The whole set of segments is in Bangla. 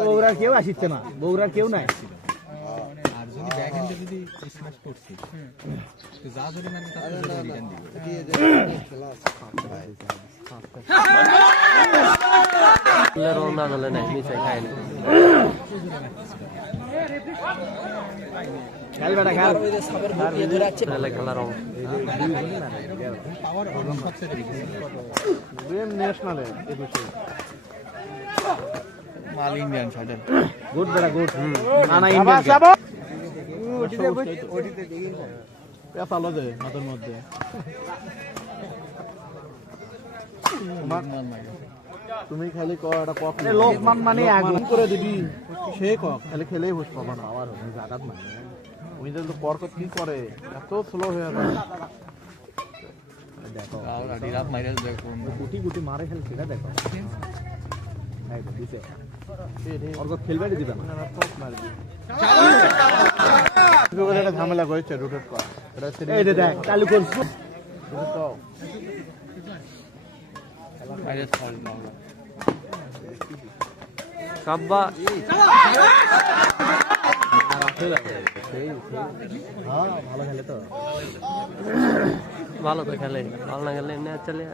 বৌরা কেউ আসিচ্ছে না, বৌরা কেউ নাই। আর যদি ব্যাক হ্যান্ডে যদি স্ম্যাশ করছি তো যা যদি মানে তাতে রিটার্ন দিবে রওনা গলে নাই নিচে খাই না খেল বেটা খেল খেলা রং পাওয়ার সবচেয়ে বেশি ন্যাশনালে মাল ইন্ডিয়ান সাইডের গুড বেটা গুড আনা ইন্ডিয়ান পেছালো দে মাথার মধ্যে তুমি খালি লোকমান মানে আগুন করে দিবি সে কক খালি খেলেই হুশ পাবো না আবার জাগাত মানে ওই যে পরকত কি করে এত স্লো হয়ে যায় দেখো রাত মাইরাজ দেখো গুটি গুটি মারে খেলে সেটা দেখো দিছে পরকত খেলবে দিবে না টপ মারবি একটা ঝামেলা করেছে রোটেট করা এটা দেখ চালু করছো মাইরাজ ফল না কাব্বা ভালো খেলে তো ভালো তো খেলে ভালো না খেলে এমনি চলে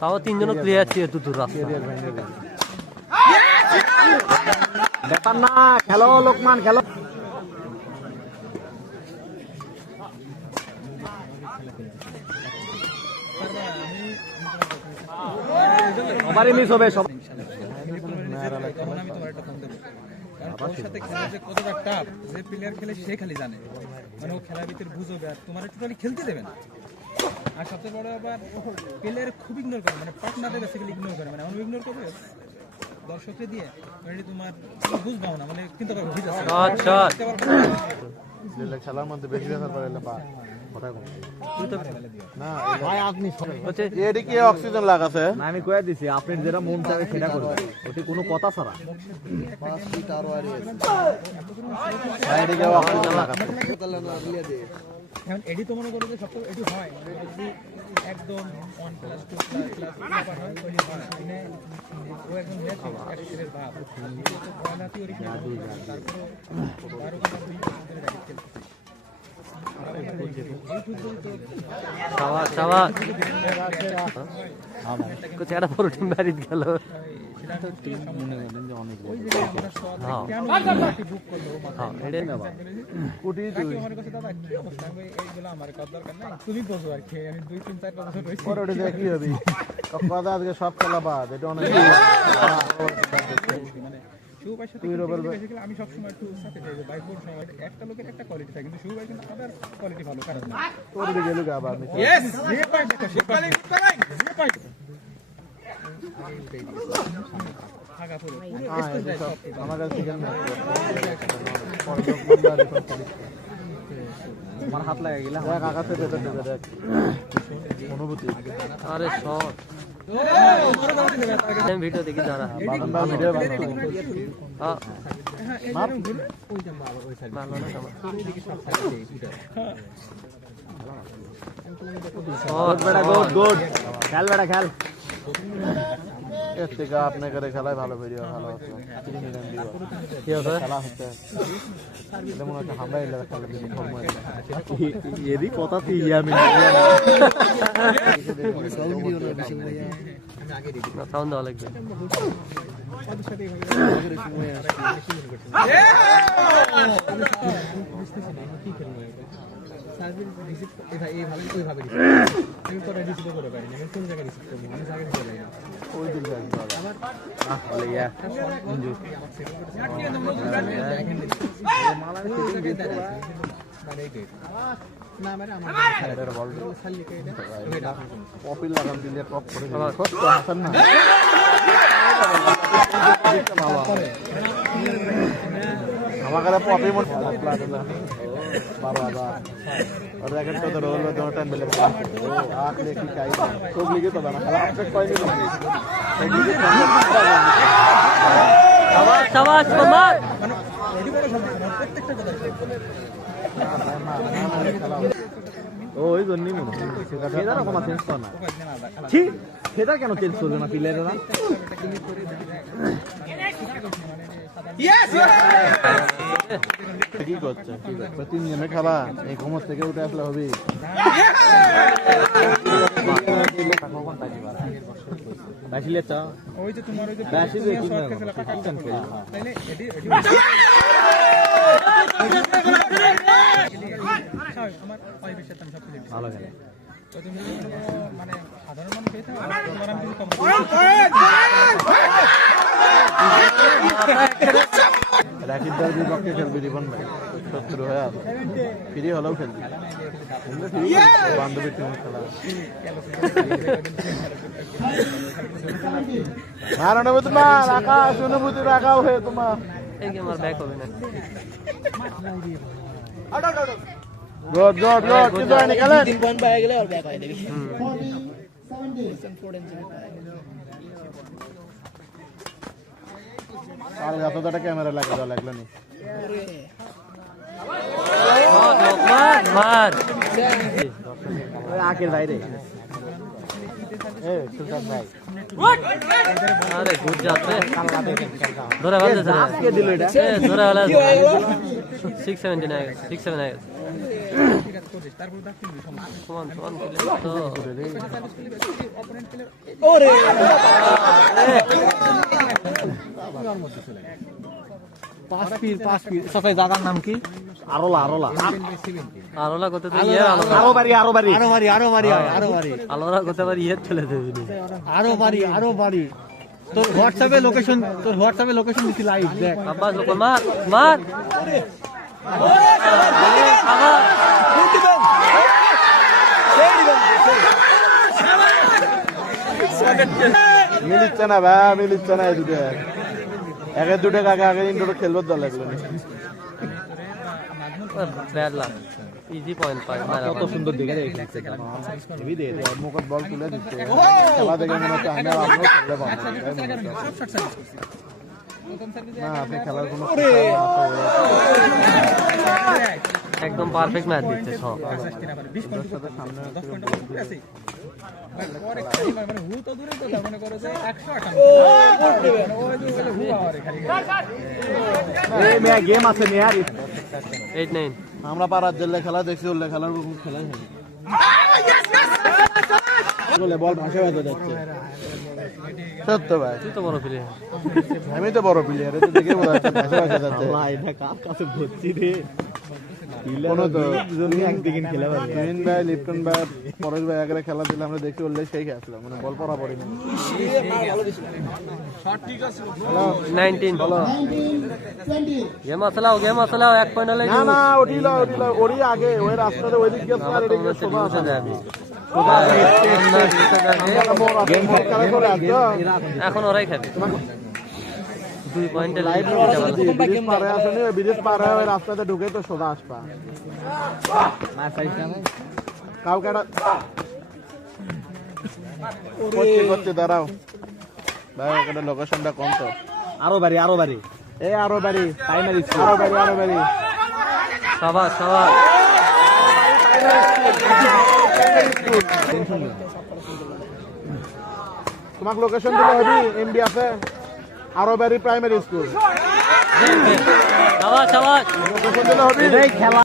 তাও তিনজন ক্লিয়ার ছিল তুতুর রাস্তা ব্যাপার না খেলো লোকমান খেলো সবারই মিস হবে সব ওর সাথে খেলা যে কতটা টাফ যে প্লেয়ার খেলে সে খালি জানে মানে ও খেলার ভিতরে বুঝবে আর তোমার টোটালি খেলতে দেবে না আর সবচেয়ে বড় আবার প্লেয়ার খুব ইগনোর করে মানে পার্টনারদের বেসিক্যালি ইগনোর করে মানে এমন ইগনোর করবে দর্শককে দিয়ে মানে তোমার বুঝবাও না মানে কিন্তু খেলার মধ্যে বেশি ব্যথা পারে অক্সিজেন লাগাছে আমি কয়ে দিছি আপনি যেটা মন চাবে সেটা করবেন ওটি কোনো কথা ছাড়া এখন এডি তো মনে করো যে সব এডি হয় যদি একদম 1+2++ হয় মানে ও একদম এর ভাব তো বলাতি অরিজিনাল তারপর 12 রাইট कुछ একটা পুরো টিম বাড়ি গেল সব খেলা বাদ এটা অনেক আমি সবসময় একটু সাথে যাই ভাই কোন সময় একটা লোকের একটা কোয়ালিটি থাকে কিন্তু শুভ ভাই কিন্তু আবার কোয়ালিটি ভালো কারণ তোর দিকে গেল আবার यस ये পয়েন্ট দেখো সে কোয়ালিটি করাই ये পয়েন্ট আগা পুরো স্টেজ যায় আমার কাছে চিকেন না আমার হাত লাগা গেল দেখ আকাশে ভেতর ঢুকে দেখ অনুভূতি আরে শট ভিডিও দেখি যারা ভিডিও গুড খেল বেটা খেল এর থেকে আপনি করে খেলায় ভালো ভিডিও ভালো হচ্ছে খেলা হচ্ছে যেমন হচ্ছে আমরা এলাকা খেলা এরই কথা তুই আমি সাউন্ড দেওয়া লাগবে সার্ভিস রিসিভ এইভাবে ওইভাবে আমি তো রিসিভ করতে পারি না আমি কোন জায়গায় রিসিভ করব আমি জায়গায় চলে যাই ওই দিন যাই আবার বলে ইয়া ইনজু মালা শুটিং দিতে মানে এই না মানে আমার খেলাটা বল খালি এটা পপিল লাগাম দিলে টপ করে কত হাসান না আমার কাছে পপি মন প্লাট না 12,000 और रैकेट को तो रोल में दोनों टाइम मिले आठ लेके चाहिए तो लिखे तो बना खला पे कोई नहीं शाबाश शाबाश कुमार মানে রেডি বড় শব্দ প্রত্যেকটা কথা ওই জন্যই মনে হয় সেটা কোনো চেঞ্জ করে না ঠিক সেটা কেন চেঞ্জ করবে না প্লেয়াররা কি করছে তিন জনে খেলা এই ঘুমোর থেকে উঠে আসলে হবে ওই যে তোমার ওই যে তাইলে এডি আমার ওই বিষয়টা আমি সব কিছু ভালো খেলে তো তুমি মানে সাধারণ মানুষ হইতে তোমার আমি কম রাকিবদার বিপক্ষে খেলবি রিবন ভাই 70 হয়ে আছে ফ্রি হলেও খেলবি বান্ধবী টিম খেলা আর অনুভূতি না রাখা অনুভূতি রাখাও হয়ে তোমার এই গেম আর ব্যাক হবে না গুড গুড গুড কিন্তু নিকালেন 3 পয়েন্ট পায়ে গেলে আর ব্যাক হয়ে যাবে আর যতটা ক্যামেরা লাগলো নি মার মার ওই আকের বাইরে এই সুলতান ভাই আরে গুড যাচ্ছে ধরে ভালো ধরে কে দিল এটা ধরে ভালো 679 আগে 67 আগে ঠিক আছে করছিস তারপর দাও কিন্তু সমস্যা সমান সমান খেলে তো অপোনেন্ট প্লেয়ার ওরে পাঁচ পীর সবাই দাদার নাম কি আরোলা আলোরা করতে তো ইয়ে আরো বাড়ি আলোরা করতে পারি ইয়ে চলে দেবে আরো বাড়ি তোর হোয়াটসঅ্যাপে লোকেশন দিছি লাইভ দেখ আব্বাস লোক মার মার আবার মিলিচ্ছে না ভাই মিলিচ্ছে না এই দুটো একে দুটো আগে ইন্ডোর খেলবার দল লাগলো ব্যাড লাক ইজি পয়েন্ট পাই মারা কত সুন্দর দেখে মুখত বল তুলে দিচ্ছে খেলা দেখে মনে হচ্ছে আমি আর আপনিও খেলতে পারবো না আপনি খেলার কোনো একদম পারফেক্ট ম্যাচ দিচ্ছে সব 20 পয়েন্ট সামনে 10 পয়েন্ট উপরে আছে পরে খালি মানে হু তো দূরে তো মনে করো যে 158 ওই যে হু আরে খালি এই মে গেম আছে নে यार 8-9 আমরা পাড়ার জেলে খেলা দেখছি ওলে খেলার কোনো খেলাই হয়নি বলে বল ভাষা হয়ে যাচ্ছে সত্য ভাই তুই তো বড় প্লেয়ার আমি তো বড় প্লেয়ার এটা দেখে বোঝা যাচ্ছে ভাষা হয়ে যাচ্ছে এটা কার কাছে ভর্তি রে কোনো তো জলদি একদিন খেলা পারবে তুমিন ভাই লিপটন ভাই পরেশ ভাই আগে খেলা দিলে আমরা দেখি ওলে সেই খেলছিলাম মানে বল পড়া পড়ি না 19 বলো গেম আসলাও এক পয়েন্ট হলে না না ওটিলা ওরি আগে ওই রাস্তাতে ওই দিক গেছে আর এদিকে সোজা আসে যাবে গেম খেলা করে আসছো এখন ওরাই খাবে 2 পয়েন্টে লাইভ ব্রিজ পারে আসেনি ওই ব্রিজ পারে ওই রাস্তাতে ঢুকে তো সোজা আসবা কাউকে করতে দাঁড়াও ভাই ওখানে লোকেশনটা কম তো আরো বাড়ি এই আরো বাড়ি প্রাইমারি আরো বাড়ি সাবাস তোমাকে লোকেশন দিলে হবে এমবি আছে আরো বাড়ি প্রাইমারি স্কুল সাবাস লোকেশন দিলে হবে খেলা